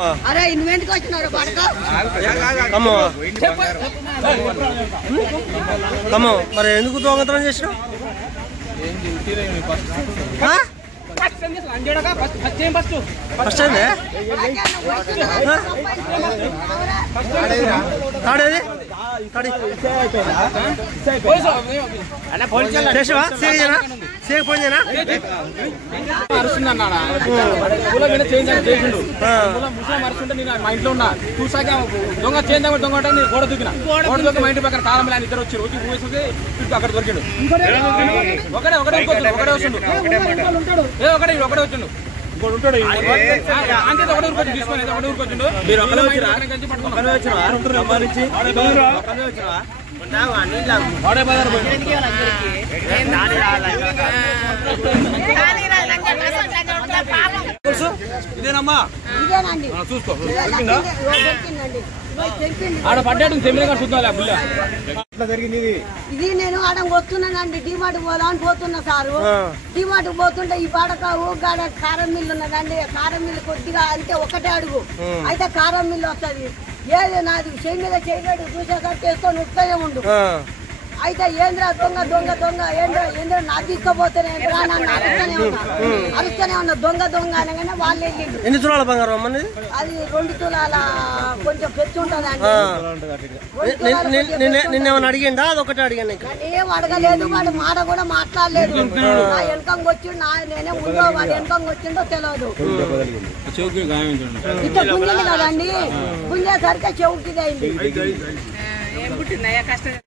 అరే ఇన్వెంట్కి వచ్చినారు మరి ఎందుకు దొంగతనం చేసినావు? ఫస్ట్ అండి కాడేది చేసావా? సేక్ ఫోన్ చేయనా? మా ఇంట్లో ఉన్నా చూసాక దొంగ చేంజ్ దొంగ గోడ దూకిన గోడ దూకి మా ఇంటి పక్కన తాళం ఇద్దరు వచ్చారు వచ్చి ఊసి అక్కడ దొరికాడు. ఒకడే వస్తుండు ఒకడే వచ్చిండు అంతే ఒకటే ఊరికి తీసుకొని ఒకటే ఊరికి వచ్చిండు. మీరు ఒకటే ఇదేనమ్మా చూసుకో ఆడ పడ్డాడు తెమ్మిగా చూద్దాం బుల్ల ఇది నేను ఆడ వస్తున్నానండి డిమార్ట్ పోదామని పోతున్నా సారు. డిమార్ట్ పోతుంటే ఈ బాడకావు గాడ కారం మిల్లు ఉన్నదండి. కారం మిల్లు కొద్దిగా అంటే ఒకటే అడుగు అయితే కారం మిల్లు వస్తుంది. ఏది నాది చెయ్యి మీద చేయలేడు చూసేసరికి చేసుకొని ఉత్తనే ఉండు. అయితే ఏంద్రా దొంగ దొంగ దొంగ ఏంద్ర నా తీసుకుపోతేనే అరుస్తూనే ఉన్నా దొంగ దొంగ అనగానే వాళ్ళు వెళ్ళిండు. ఎన్ని తులాల బంగారం అది 2 తులాల కొంచెం పెచ్చు ఉంటదండి. నిన్నేమన్నా అడిగిండా? అది ఒకటే అడిగాను. ఏం అడగలేదు, వాడు మాట కూడా మాట్లాడలేదు. నా వెనకంగా వచ్చిండు, నేనే ఉందో వాడు వెనకంగా వచ్చిండో తెలియదు. ఇట్లా గుంజేది కదండి, గుంజేసరికి చెవుకి అయింది.